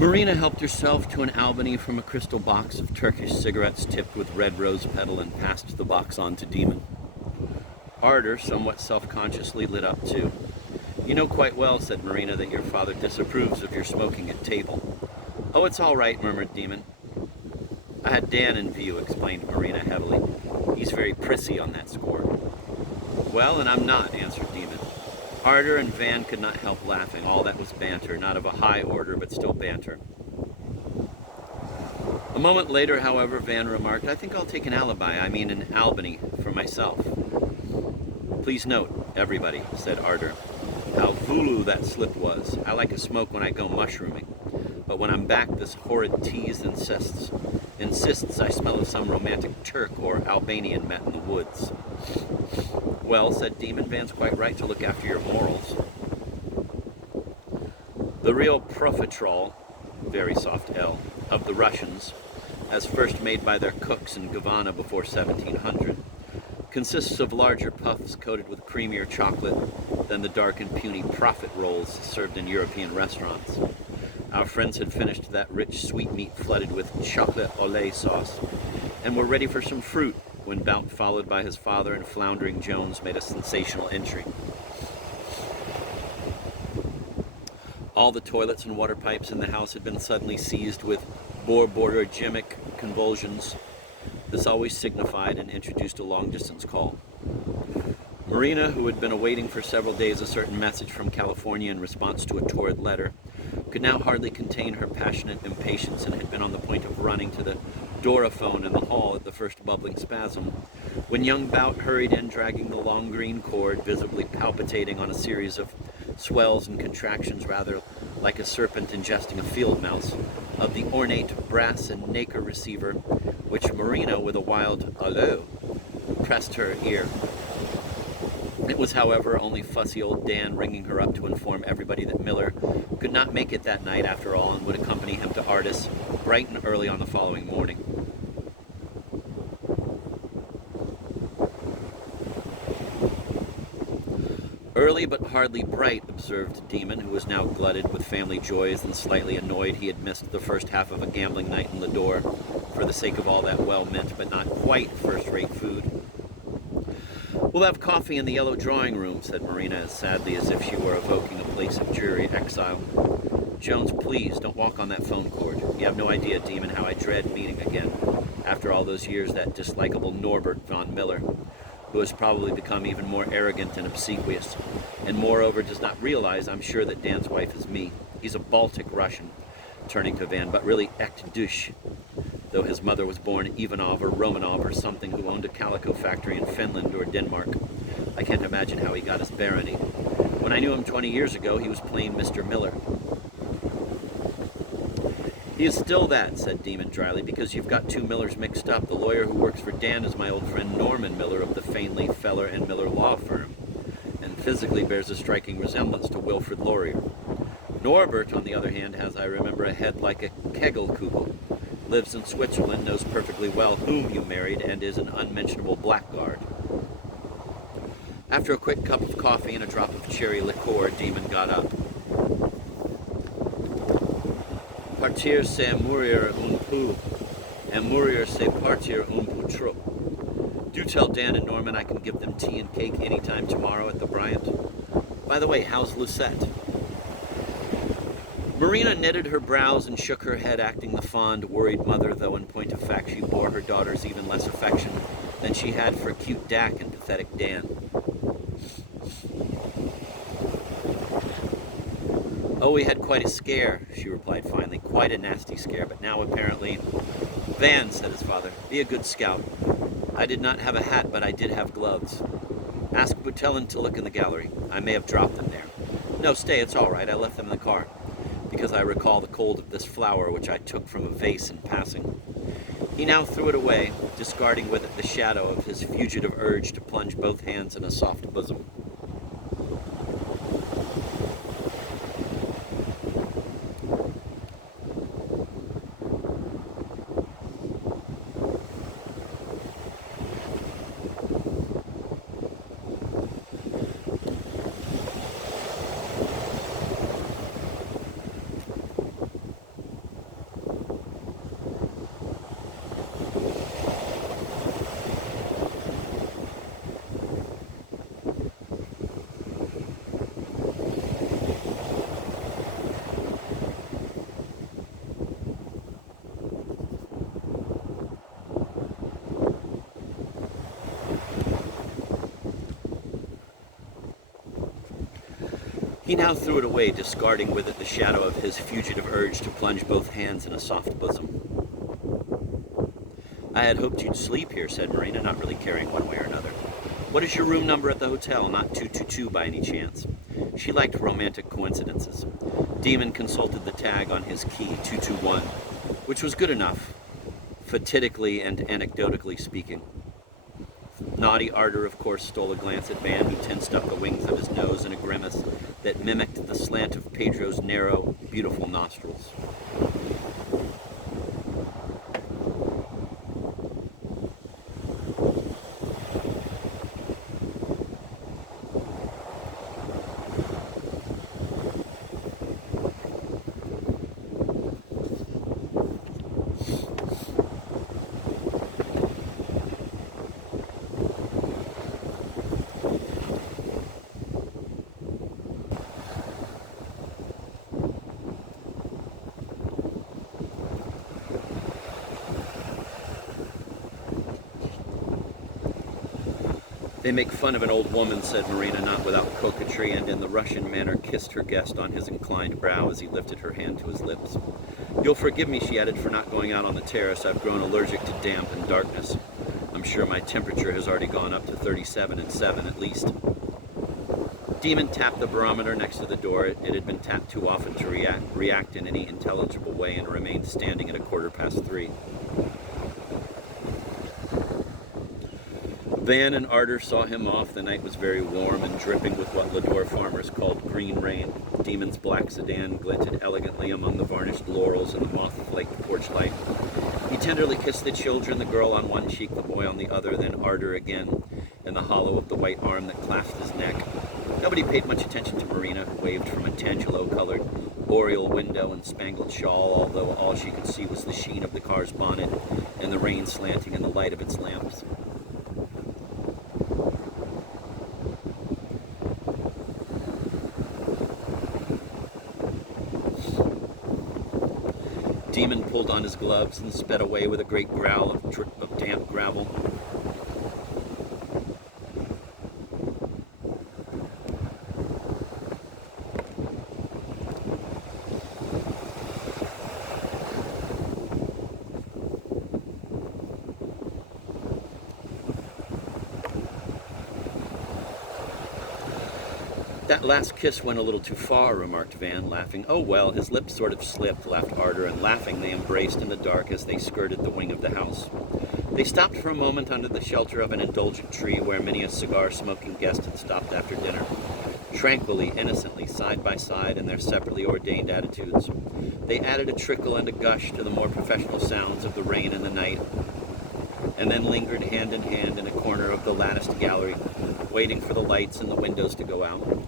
Marina helped herself to an Albany from a crystal box of Turkish cigarettes tipped with red rose petal and passed the box on to Demon. Ardor, somewhat self-consciously, lit up too. "You know quite well," said Marina, "that your father disapproves of your smoking at table." "Oh, it's all right," murmured Demon. "I had Dan in view," explained Marina heavily. "He's very prissy on that score." "Well, and I'm not," answered Demon. Ardor and Van could not help laughing. All that was banter, not of a high order, but still banter. A moment later, however, Van remarked, "I think I'll take an an Albany, for myself." "Please note, everybody," said Ardor, "how voodoo that slip was. I like a smoke when I go mushrooming, but when I'm back, this horrid tease insists I smell of some romantic Turk or Albanian met in the woods." "Well," said Demon, "Van's quite right to look after your morals." The real profiterole, very soft L, of the Russians, as first made by their cooks in Gavanna before 1700, consists of larger puffs coated with creamier chocolate than the dark and puny profit rolls served in European restaurants. Our friends had finished that rich sweetmeat flooded with chocolate au lait sauce, and were ready for some fruit when Bount, followed by his father and floundering Jones, made a sensational entry. All the toilets and water pipes in the house had been suddenly seized with borborygemic convulsions. This always signified and introduced a long-distance call. Marina, who had been awaiting for several days a certain message from California in response to a torrid letter, could now hardly contain her passionate impatience and had been on the point of running to the Doraphone in the hall at the first bubbling spasm, when young Bout hurried in, dragging the long green cord, visibly palpitating on a series of swells and contractions rather like a serpent ingesting a field mouse, of the ornate brass and nacre receiver, which Marina, with a wild "Allô," pressed her ear. It was, however, only fussy old Dan ringing her up to inform everybody that Miller could not make it that night after all and would accompany him to Artis bright and early on the following morning. "Early but hardly bright," observed Demon, who was now glutted with family joys and slightly annoyed he had missed the first half of a gambling night in Ladore for the sake of all that well-meant but not quite first-rate food. "We'll have coffee in the yellow drawing-room," said Marina as sadly as if she were evoking a place of dreary exile. "Jones, please, don't walk on that phone cord. You have no idea, Demon, how I dread meeting again, after all those years, that dislikable Norbert von Miller, who has probably become even more arrogant and obsequious, and moreover does not realize, I'm sure, that Dan's wife is me. He's a Baltic Russian," turning to Van, "but really echt Dush, though his mother was born Ivanov or Romanov or something, who owned a calico factory in Finland or Denmark. I can't imagine how he got his barony. When I knew him 20 years ago, he was plain Mr. Miller." "He is still that," said Demon dryly, "because you've got two Millers mixed up. The lawyer who works for Dan is my old friend Norman Miller of the Fainley, Feller, and Miller law firm, and physically bears a striking resemblance to Wilfrid Laurier. Norbert, on the other hand, has, I remember, a head like a Kegelkugel, lives in Switzerland, knows perfectly well whom you married, and is an unmentionable blackguard." After a quick cup of coffee and a drop of cherry liqueur, Demon got up. "Partir c'est mourir un peu, and mourir c'est partir un peu trop. Do tell Dan and Norman I can give them tea and cake any time tomorrow at the Bryant. By the way, how's Lucette?" Marina knitted her brows and shook her head, acting the fond, worried mother, though in point of fact she bore her daughters even less affection than she had for cute Dak and pathetic Dan. "Oh, we had quite a scare," she replied finally, "quite a nasty scare, but now apparently—" "Van," said his father, "be a good scout. I did not have a hat, but I did have gloves. Ask Butelin to look in the gallery. I may have dropped them there. No, stay, it's all right, I left them in the car, because I recall the cold of this flower which I took from a vase in passing." He now threw it away, discarding with it the shadow of his fugitive urge to plunge both hands in a soft bosom. He now threw it away, discarding with it the shadow of his fugitive urge to plunge both hands in a soft bosom. "I had hoped you'd sleep here," said Marina, not really caring one way or another. "What is your room number at the hotel? Not 222 by any chance?" She liked romantic coincidences. Demon consulted the tag on his key, 221, which was good enough, fatidically and anecdotically speaking. Naughty Ardor, of course, stole a glance at Van, who tensed up the wings of his nose in a grimace that mimicked the slant of Pedro's narrow, beautiful nostrils. "They make fun of an old woman," said Marina, not without coquetry, and in the Russian manner kissed her guest on his inclined brow as he lifted her hand to his lips. "You'll forgive me," she added, "for not going out on the terrace. I've grown allergic to damp and darkness. I'm sure my temperature has already gone up to 37.7 at least." Demon tapped the barometer next to the door. It had been tapped too often to react in any intelligible way and remained standing at 3:15. Van and Ardor saw him off. The night was very warm and dripping with what Lador farmers called green rain. Demon's black sedan glinted elegantly among the varnished laurels and the moth-flaked porch light. He tenderly kissed the children, the girl on one cheek, the boy on the other, then Ardor again, in the hollow of the white arm that clasped his neck. Nobody paid much attention to Marina, who waved from a Tangelo-colored oriel window and spangled shawl, although all she could see was the sheen of the car's bonnet and the rain slanting in the light of its lamps. Demon pulled on his gloves and sped away with a great growl of damp gravel. "That last kiss went a little too far," remarked Van, laughing. "Oh, well," his lips sort of slipped, laughed Ardor, and laughing they embraced in the dark as they skirted the wing of the house. They stopped for a moment under the shelter of an indulgent tree where many a cigar-smoking guest had stopped after dinner. Tranquilly, innocently, side by side in their separately ordained attitudes, they added a trickle and a gush to the more professional sounds of the rain and the night, and then lingered hand in hand in a corner of the latticed gallery, waiting for the lights in the windows to go out.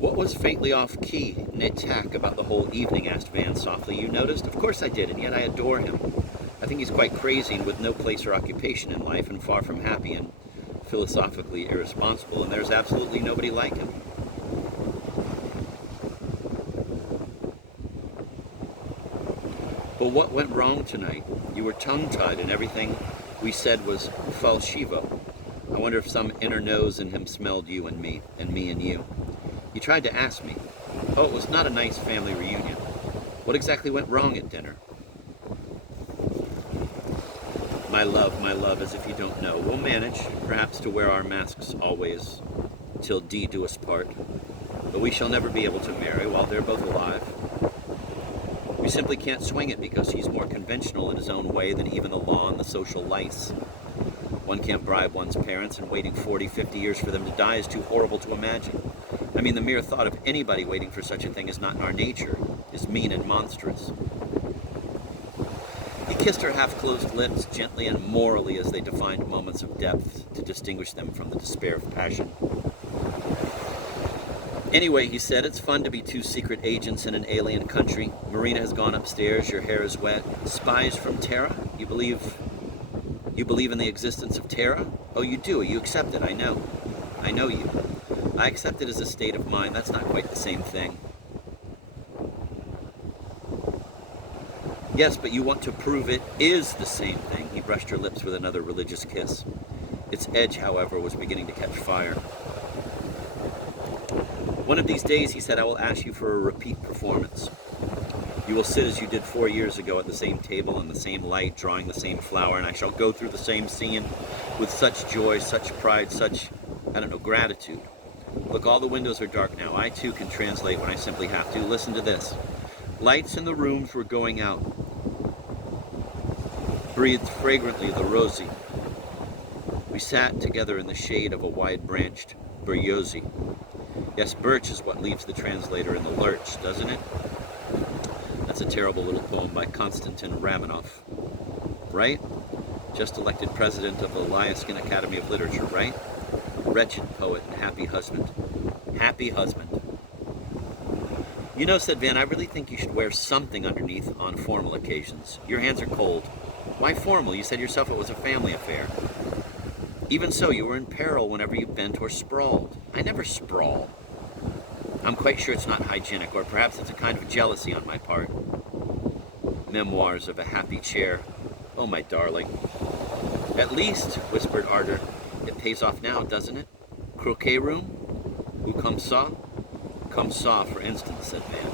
"What was faintly off-key, ne-tack about the whole evening?" asked Van softly. "You noticed?" "Of course I did, and yet I adore him. I think he's quite crazy and with no place or occupation in life and far from happy and philosophically irresponsible, and there's absolutely nobody like him." "But what went wrong tonight? You were tongue-tied and everything we said was falshivo. I wonder if some inner nose in him smelled you and me and you. You tried to ask me. Oh, it was not a nice family reunion. What exactly went wrong at dinner?" My love, as if you don't know. We'll manage, perhaps, to wear our masks always, till D do us part. But we shall never be able to marry while they're both alive. We simply can't swing it because he's more conventional in his own way than even the law and the social lice. One can't bribe one's parents, and waiting 40, 50 years for them to die is too horrible to imagine. I mean, the mere thought of anybody waiting for such a thing is not in our nature, is mean and monstrous. He kissed her half-closed lips gently and morally as they defined moments of depth to distinguish them from the despair of passion. Anyway, he said, it's fun to be two secret agents in an alien country. Marina has gone upstairs, your hair is wet. Spies from Terra? You believe in the existence of Terra? Oh, you do. You accept it, I know. I know you. I accept it as a state of mind. That's not quite the same thing. Yes, but you want to prove it is the same thing. He brushed her lips with another religious kiss. Its edge, however, was beginning to catch fire. One of these days, he said, I will ask you for a repeat performance. You will sit as you did 4 years ago at the same table in the same light, drawing the same flower, and I shall go through the same scene with such joy, such pride, such, gratitude. Look, all the windows are dark now. I, too, can translate when I simply have to. Listen to this. Lights in the rooms were going out. Breathed fragrantly the rosy. We sat together in the shade of a wide-branched beryozy. Yes, birch is what leaves the translator in the lurch, doesn't it? That's a terrible little poem by Konstantin Ramanov. Right? Just elected president of the Lyaskin Academy of Literature, right? Wretched poet and happy husband. Happy husband. You know, said Van, I really think you should wear something underneath on formal occasions. Your hands are cold. Why formal? You said yourself it was a family affair. Even so, you were in peril whenever you bent or sprawled. I never sprawl. I'm quite sure it's not hygienic, or perhaps it's a kind of jealousy on my part. Memoirs of a Happy Chair. Oh, my darling. At least, whispered Ardor, it pays off now, doesn't it? Croquet room? Ou comme ça? Comme ça, for instance, said Van.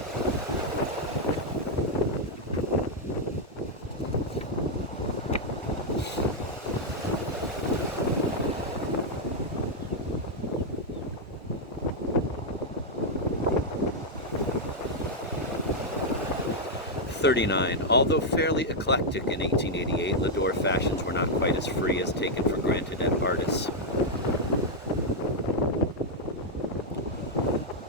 Although fairly eclectic in 1888, Lador fashions were not quite as free as taken for granted at Artis.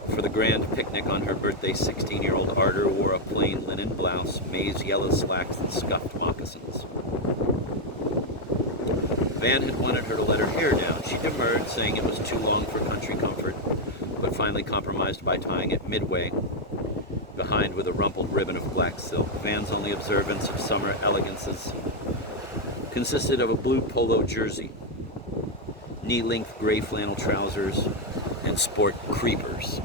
For the grand picnic on her birthday, 16-year-old Ardor wore a plain linen blouse, maize yellow slacks, and scuffed moccasins. Van had wanted her to let her hair down. She demurred, saying it was too long for country comfort, but finally compromised by tying it midway, behind with a rumpled ribbon of black silk. Van's only observance of summer elegances consisted of a blue polo jersey, knee-length gray flannel trousers, and sport creepers.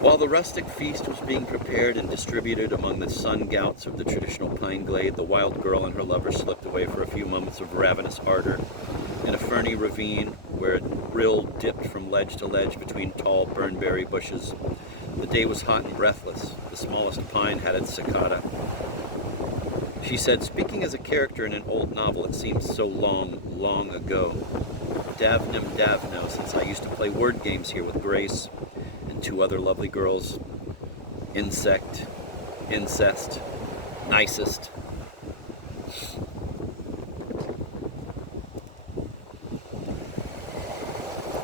While the rustic feast was being prepared and distributed among the sun gouts of the traditional pine glade, the wild girl and her lover slipped away for a few moments of ravenous ardor in a ferny ravine where a rill dipped from ledge to ledge between tall burnberry bushes. The day was hot and breathless. The smallest pine had its cicada. She said, speaking as a character in an old novel, it seems so long, long ago. Davnim Davno, since I used to play word games here with Grace and 2 other lovely girls. Insect, incest, nicest.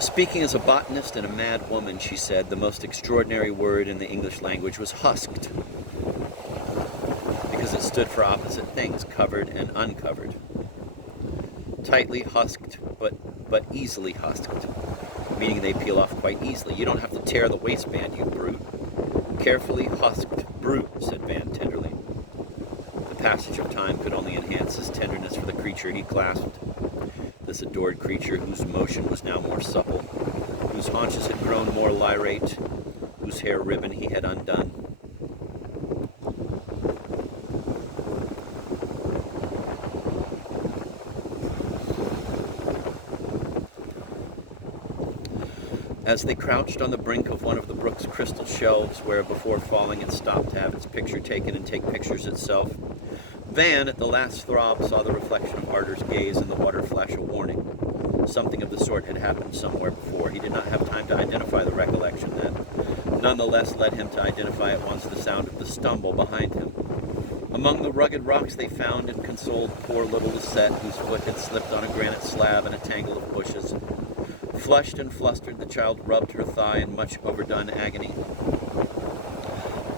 Speaking as a botanist and a mad woman, she said, the most extraordinary word in the English language was husked, because it stood for opposite things, covered and uncovered. Tightly husked, but easily husked, meaning they peel off quite easily. You don't have to tear the waistband, you brute. Carefully husked brute, said Van tenderly. The passage of time could only enhance his tenderness for the creature he clasped, this adored creature whose motion was now more supple, whose haunches had grown more lyrate, whose hair ribbon he had undone. As they crouched on the brink of one of the brook's crystal shelves, where before falling it stopped to have its picture taken and take pictures itself, Van, at the last throb, saw the reflection of Ardor's gaze in the water flash a warning. Something of the sort had happened somewhere before. He did not have time to identify the recollection that nonetheless led him to identify at once the sound of the stumble behind him. Among the rugged rocks they found and consoled poor little Lisette, whose foot had slipped on a granite slab in a tangle of bushes. Flushed and flustered, the child rubbed her thigh in much overdone agony.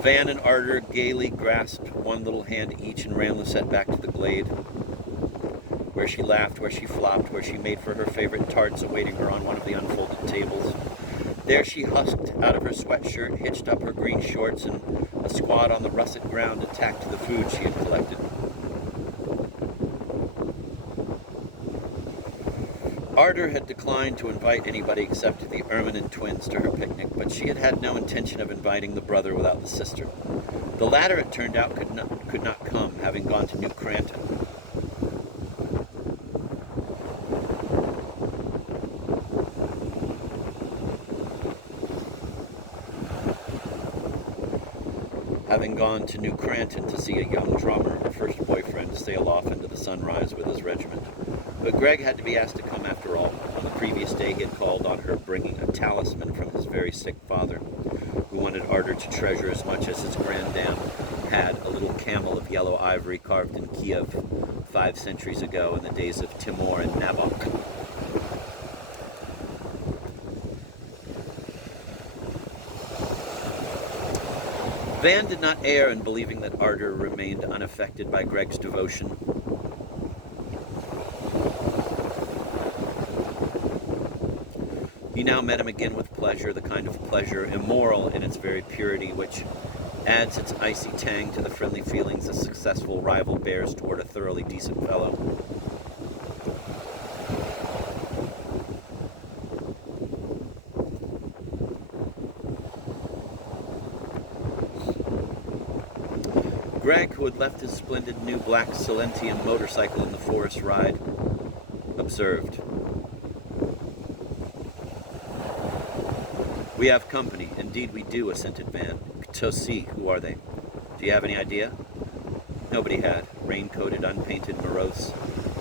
Van and Ardor gaily grasped one little hand each and ran Lucette back to the glade, where she laughed, where she flopped, where she made for her favorite tarts awaiting her on one of the unfolded tables. There she husked out of her sweatshirt, hitched up her green shorts, and a squat on the russet ground attacked the food she had collected. Ardor had declined to invite anybody except the Erminen twins to her picnic, but she had had no intention of inviting the brother without the sister. The latter, it turned out, could not come, having gone to New Cranton. Having gone to New Cranton to see a young drummer, her first boyfriend, sail off into the sunrise with his regiment. But Greg had to be asked to come after all. On the previous day he had called on her, bringing a talisman from his very sick father, who wanted Ardor to treasure as much as his granddam had a little camel of yellow ivory carved in Kiev 5 centuries ago in the days of Timur and Nabok. Van did not err in believing that Ardor remained unaffected by Greg's devotion. He now met him again with pleasure, the kind of pleasure immoral in its very purity, which adds its icy tang to the friendly feelings a successful rival bears toward a thoroughly decent fellow. Greg, who had left his splendid new black Silentium motorcycle in the forest ride, observed. "We have company. Indeed we do," assented Van. "Tosi, who are they? Do you have any idea?" Nobody had. Rain-coated, unpainted, morose.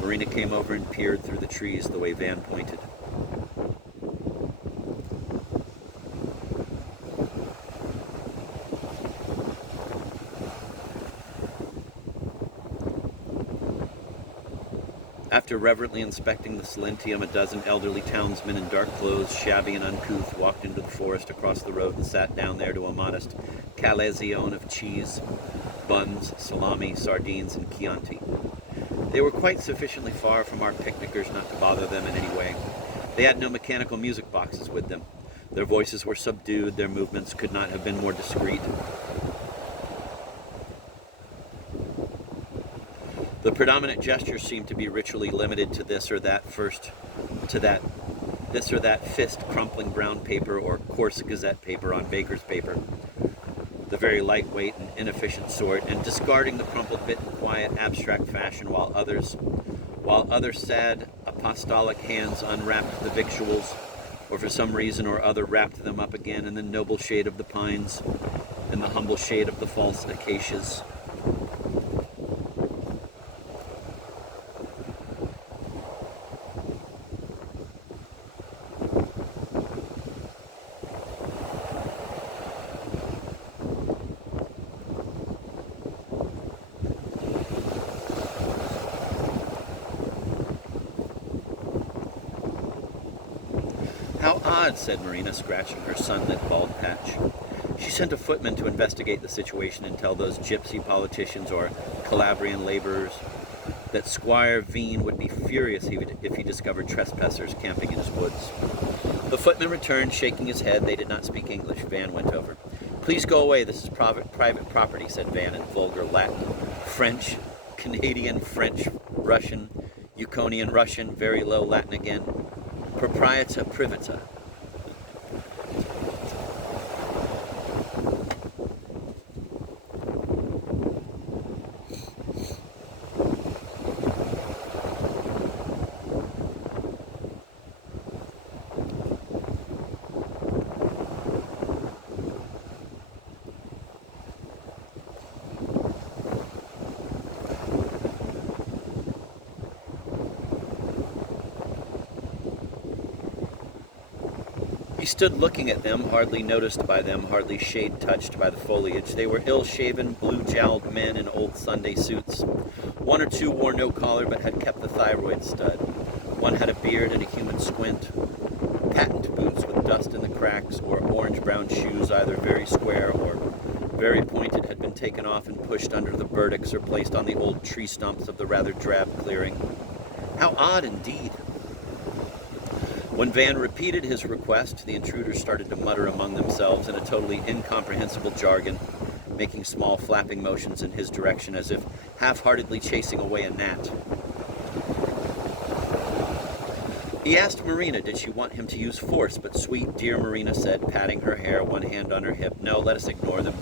Marina came over and peered through the trees the way Van pointed. After reverently inspecting the Silentium, a dozen elderly townsmen in dark clothes, shabby and uncouth, walked into the forest across the road and sat down there to a modest calazione of cheese, buns, salami, sardines, and Chianti. They were quite sufficiently far from our picnickers not to bother them in any way. They had no mechanical music boxes with them. Their voices were subdued, their movements could not have been more discreet. The predominant gestures seemed to be ritually limited to this or that fist crumpling brown paper or coarse gazette paper on baker's paper, the very lightweight and inefficient sort, and discarding the crumpled bit in quiet, abstract fashion, while other sad apostolic hands unwrapped the victuals, or for some reason or other wrapped them up again in the noble shade of the pines and the humble shade of the false acacias. "How odd," said Marina, scratching her sunlit bald patch. She sent a footman to investigate the situation and tell those gypsy politicians or Calabrian laborers that Squire Veen would be furious if he discovered trespassers camping in his woods. The footman returned, shaking his head. They did not speak English. Van went over. "Please go away. This is private property," said Van in vulgar Latin. French, Canadian French, Russian, Yukonian Russian, very low Latin again. Proprieta privata. He stood looking at them, hardly noticed by them, hardly shade-touched by the foliage. They were ill-shaven, blue-jowled men in old Sunday suits. One or two wore no collar but had kept the thyroid stud. One had a beard and a human squint. Patent boots with dust in the cracks, or orange-brown shoes, either very square or very pointed, had been been taken off and pushed under the burdocks or placed on the old tree stumps of the rather drab clearing. How odd indeed. When Van repeated his request, the intruders started to mutter among themselves in a totally incomprehensible jargon, making small flapping motions in his direction as if half-heartedly chasing away a gnat. He asked Marina did she want him to use force, but sweet, dear Marina said, patting her hair, one hand on her hip, no, let us ignore them,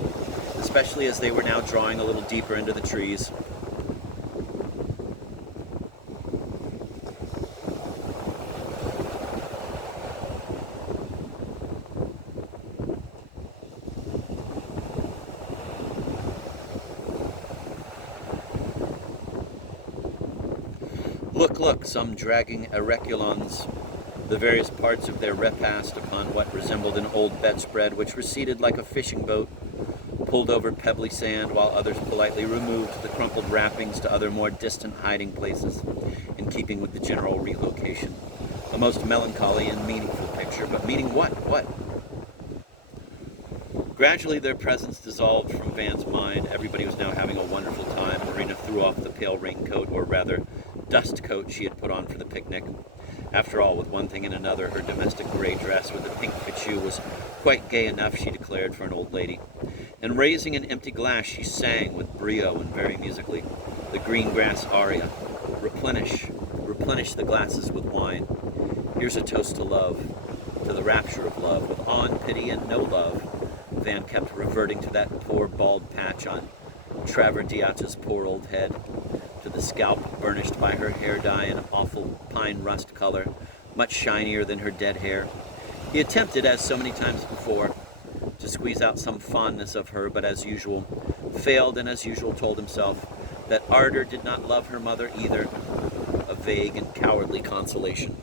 especially as they were now drawing a little deeper into the trees. Look, look, some dragging ereculons, the various parts of their repast upon what resembled an old bedspread, which receded like a fishing boat, pulled over pebbly sand, while others politely removed the crumpled wrappings to other more distant hiding places, in keeping with the general relocation. A most melancholy and meaningful picture, but meaning what? What? Gradually their presence dissolved from Van's mind. Everybody was now having a wonderful time. Marina threw off the pale raincoat, or rather dust coat she had put on for the picnic. After all, with one thing and another, her domestic gray dress with a pink fichu was quite gay enough, she declared, for an old lady. And raising an empty glass, she sang with brio and very musically the green grass aria. Replenish, replenish the glasses with wine. Here's a toast to love, to the rapture of love, with awe and pity and no love. Van kept reverting to that poor bald patch on Traverdiata's poor old head, to the scalp burnished by her hair dye an awful pine rust color, much shinier than her dead hair. He attempted, as so many times before, to squeeze out some fondness of her, but as usual, failed, and as usual told himself that ardor did not love her mother either, a vague and cowardly consolation.